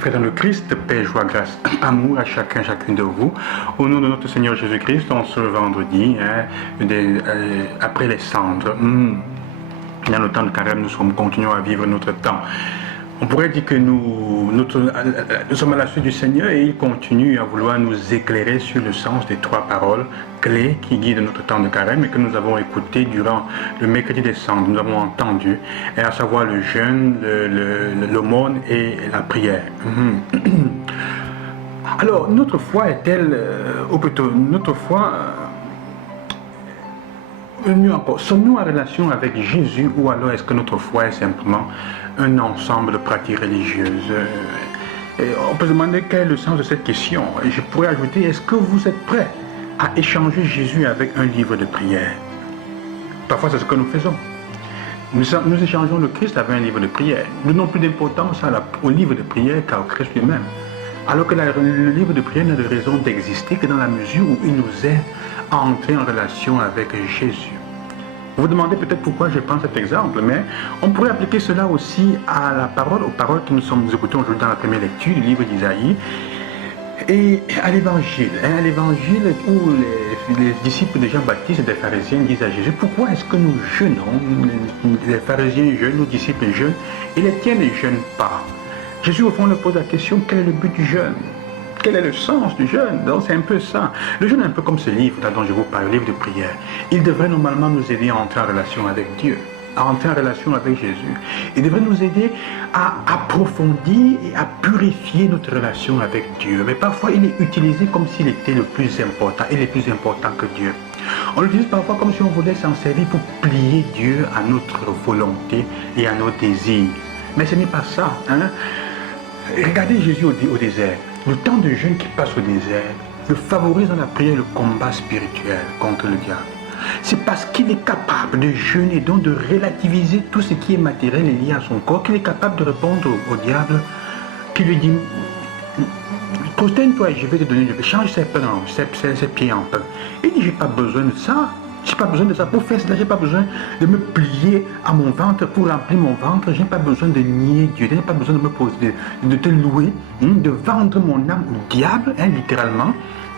frères dans le Christ, paix, joie, grâce, amour à chacun, chacune de vous. Au nom de notre Seigneur Jésus-Christ, on se vendredi, après les cendres. Dans le temps de carême, nous continuons à vivre notre temps. On pourrait dire que nous sommes à la suite du Seigneur et il continue à vouloir nous éclairer sur le sens des 3 paroles clés qui guident notre temps de carême et que nous avons écoutées durant le mercredi des cendres. Nous avons entendu, et à savoir le jeûne, l'aumône et la prière. Alors, notre foi est-elle, ou plutôt notre foi, mieux encore, sommes-nous en relation avec Jésus ou alors est-ce que notre foi est simplement un ensemble de pratiques religieuses? On peut se demander quel est le sens de cette question. Et je pourrais ajouter, est-ce que vous êtes prêts à échanger Jésus avec un livre de prière? Parfois c'est ce que nous faisons. Nous échangeons le Christ avec un livre de prière. Nous donnons plus d'importance au livre de prière qu'au Christ lui-même. Alors que le livre de prière n'a de raison d'exister que dans la mesure où il nous aide à entrer en relation avec Jésus. Vous vous demandez peut-être pourquoi je prends cet exemple, mais on pourrait appliquer cela aussi à la parole, aux paroles que nous écoutons aujourd'hui dans la première lecture du livre d'Isaïe et à l'évangile. À l'évangile où les disciples de Jean-Baptiste et des pharisiens disent à Jésus, pourquoi est-ce que nous jeûnons? Les pharisiens jeûnent, nos disciples jeûnent, et les tiens ne jeûnent pas. Jésus au fond leur pose la question, quel est le but du jeûne? Quel est le sens du jeûne? Donc c'est un peu ça. Le jeûne est un peu comme ce livre là dont je vous parle, le livre de prière. Il devrait normalement nous aider à entrer en relation avec Dieu, à entrer en relation avec Jésus. Il devrait nous aider à approfondir et à purifier notre relation avec Dieu. Mais parfois il est utilisé comme s'il était le plus important. Il est plus important que Dieu. On l'utilise parfois comme si on voulait s'en servir pour plier Dieu à notre volonté et à nos désirs. Mais ce n'est pas ça. Regardez Jésus au désert. Le temps de jeûne qui passe au désert le favorise dans la prière le combat spirituel contre le diable. C'est parce qu'il est capable de jeûner, donc de relativiser tout ce qui est matériel et lié à son corps, qu'il est capable de répondre au diable, qui lui dit prosterne-toi et je vais te donner, change ses pieds en pain. Il dit j'ai pas besoin de ça. Je n'ai pas besoin de ça pour faire cela, je n'ai pas besoin de me plier à mon ventre pour remplir mon ventre, je n'ai pas besoin de nier Dieu, je n'ai pas besoin de me poser, de te louer, de vendre mon âme au diable, littéralement,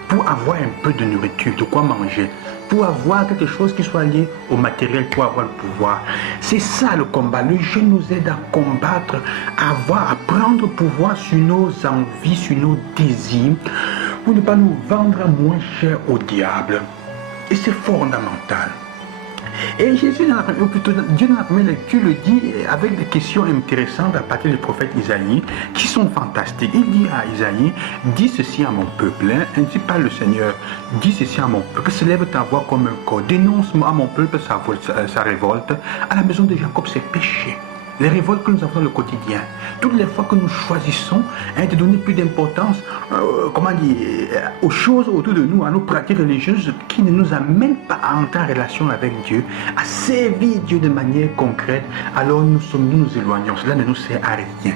pour avoir un peu de nourriture, de quoi manger, pour avoir quelque chose qui soit lié au matériel, pour avoir le pouvoir. C'est ça le combat. Le jeûne nous aide à combattre, à prendre pouvoir sur nos envies, sur nos désirs, pour ne pas nous vendre à moins cher au diable. Et c'est fondamental. Et Jésus, ou plutôt Dieu dans la première lecture le dit avec des questions intéressantes à partir du prophète Isaïe, qui sont fantastiques. Il dit à Isaïe, dis ceci à mon peuple, ainsi parle le Seigneur, dis ceci à mon peuple, se lève ta voix comme un corps, dénonce à mon peuple sa révolte, à la maison de Jacob ses péchés. Les révoltes que nous avons dans le quotidien, toutes les fois que nous choisissons de donner plus d'importance aux choses autour de nous, à nos pratiques religieuses qui ne nous amènent pas à entrer en relation avec Dieu, à servir Dieu de manière concrète, alors nous nous éloignons. Cela ne nous sert à rien.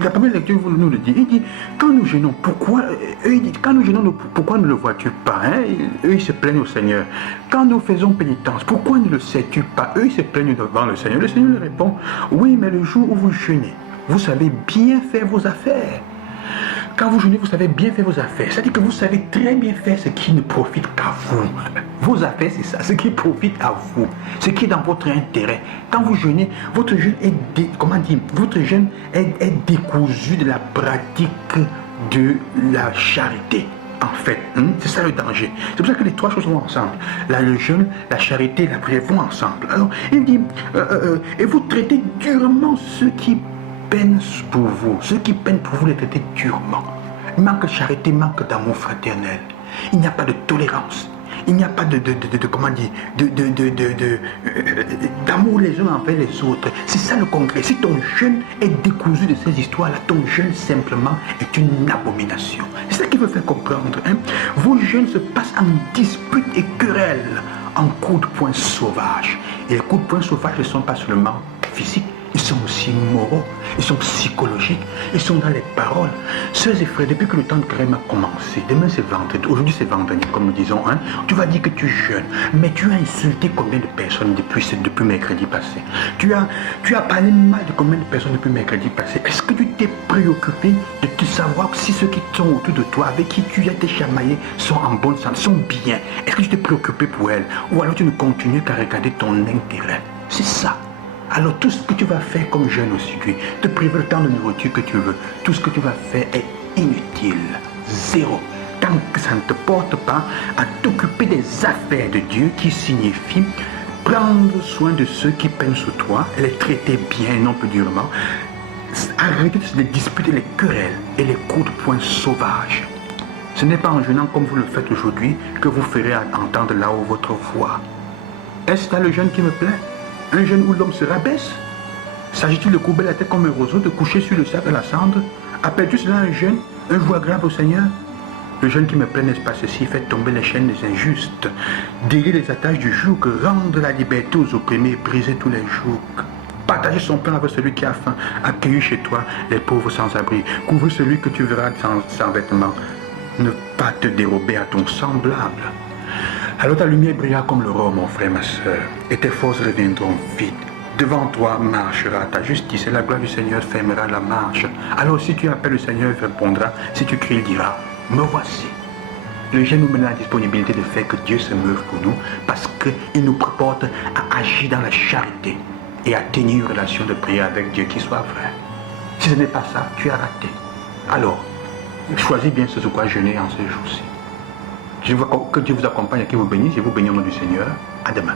La première lecture nous le dit. Il dit, quand nous gênons, pourquoi ne le vois-tu pas? Eux, ils se plaignent au Seigneur. Quand nous faisons pénitence, pourquoi ne le sais-tu pas? Eux, ils se plaignent devant le Seigneur. Le Seigneur leur répond, oui, mais le jour où vous jeûnez, vous savez bien faire vos affaires. Quand vous jeûnez, vous savez bien faire vos affaires. C'est-à-dire que vous savez très bien faire ce qui ne profite qu'à vous. Vos affaires, c'est ça, ce qui profite à vous, ce qui est dans votre intérêt. Quand vous jeûnez, votre jeûne est, est décousu de la pratique de la charité. En fait, c'est ça le danger. C'est pour ça que les 3 choses vont ensemble. Là, le jeûne, la charité et la prière vont ensemble. Alors, il dit, et vous traitez durement ceux qui peinent pour vous. Ceux qui peinent pour vous les traiter durement. Manque de charité, manque d'amour fraternel. Il n'y a pas de tolérance. Il n'y a pas d'amour les uns envers les autres. C'est ça le concret. Si ton jeûne est décousu de ces histoires-là, ton jeûne simplement est une abomination. C'est ça qu'il veut faire comprendre. Vos jeûnes se passent en disputes et querelles, en coups de poing sauvages. Et les coups de poing sauvages ne sont pas seulement physiques, ils sont aussi moraux, ils sont psychologiques, ils sont dans les paroles. Sœurs et frères, depuis que le temps de carême a commencé, demain c'est vendredi, aujourd'hui c'est vendredi, comme nous disons, hein, tu vas dire que tu jeûnes, mais tu as insulté combien de personnes depuis mercredi passé? Tu as parlé mal de combien de personnes depuis mercredi passé? Est-ce que tu t'es préoccupé de te savoir si ceux qui sont autour de toi, avec qui tu as été chamaillé, sont en bonne santé, sont bien? Est-ce que tu t'es préoccupé pour elles? Ou alors tu ne continues qu'à regarder ton intérêt? C'est ça. Alors tout ce que tu vas faire comme jeune aujourd'hui, te priver le temps de nourriture que tu veux, tout ce que tu vas faire est inutile. Zéro. Tant que ça ne te porte pas à t'occuper des affaires de Dieu qui signifient prendre soin de ceux qui peinent sur toi, les traiter bien et non plus durement, arrêter de se disputer les querelles et les coups de poing sauvages. Ce n'est pas en jeûnant comme vous le faites aujourd'hui que vous ferez entendre là-haut votre voix. Est-ce là le jeûne qui me plaît? Un jeûne où l'homme se rabaisse? S'agit-il de courber la tête comme un roseau, de coucher sur le sac de la cendre? Appelles-tu cela un jeûne, un joie grave au Seigneur? Le jeûne qui me plaît, n'est-ce pas ceci? Fait tomber les chaînes des injustes, délier les attaches du joug, rendre la liberté aux opprimés, briser tous les jougs. Partager son pain avec celui qui a faim, accueillir chez toi les pauvres sans abri, couvrir celui que tu verras sans vêtements, ne pas te dérober à ton semblable. Alors ta lumière brillera comme l'aurore, mon frère, ma soeur, et tes forces reviendront vite. Devant toi marchera ta justice, et la gloire du Seigneur fermera la marche. Alors si tu appelles le Seigneur, il répondra. Si tu cries, il dira, me voici. Le jeûne nous met la disponibilité de faire que Dieu se meuve pour nous, parce qu'il nous préporte à agir dans la charité et à tenir une relation de prière avec Dieu qui soit vraie. Si ce n'est pas ça, tu as raté. Alors, choisis bien ce sur quoi jeûner en ce jour-ci. Que Dieu vous accompagne et qu'il vous bénisse. Je vous bénis au nom du Seigneur. À demain.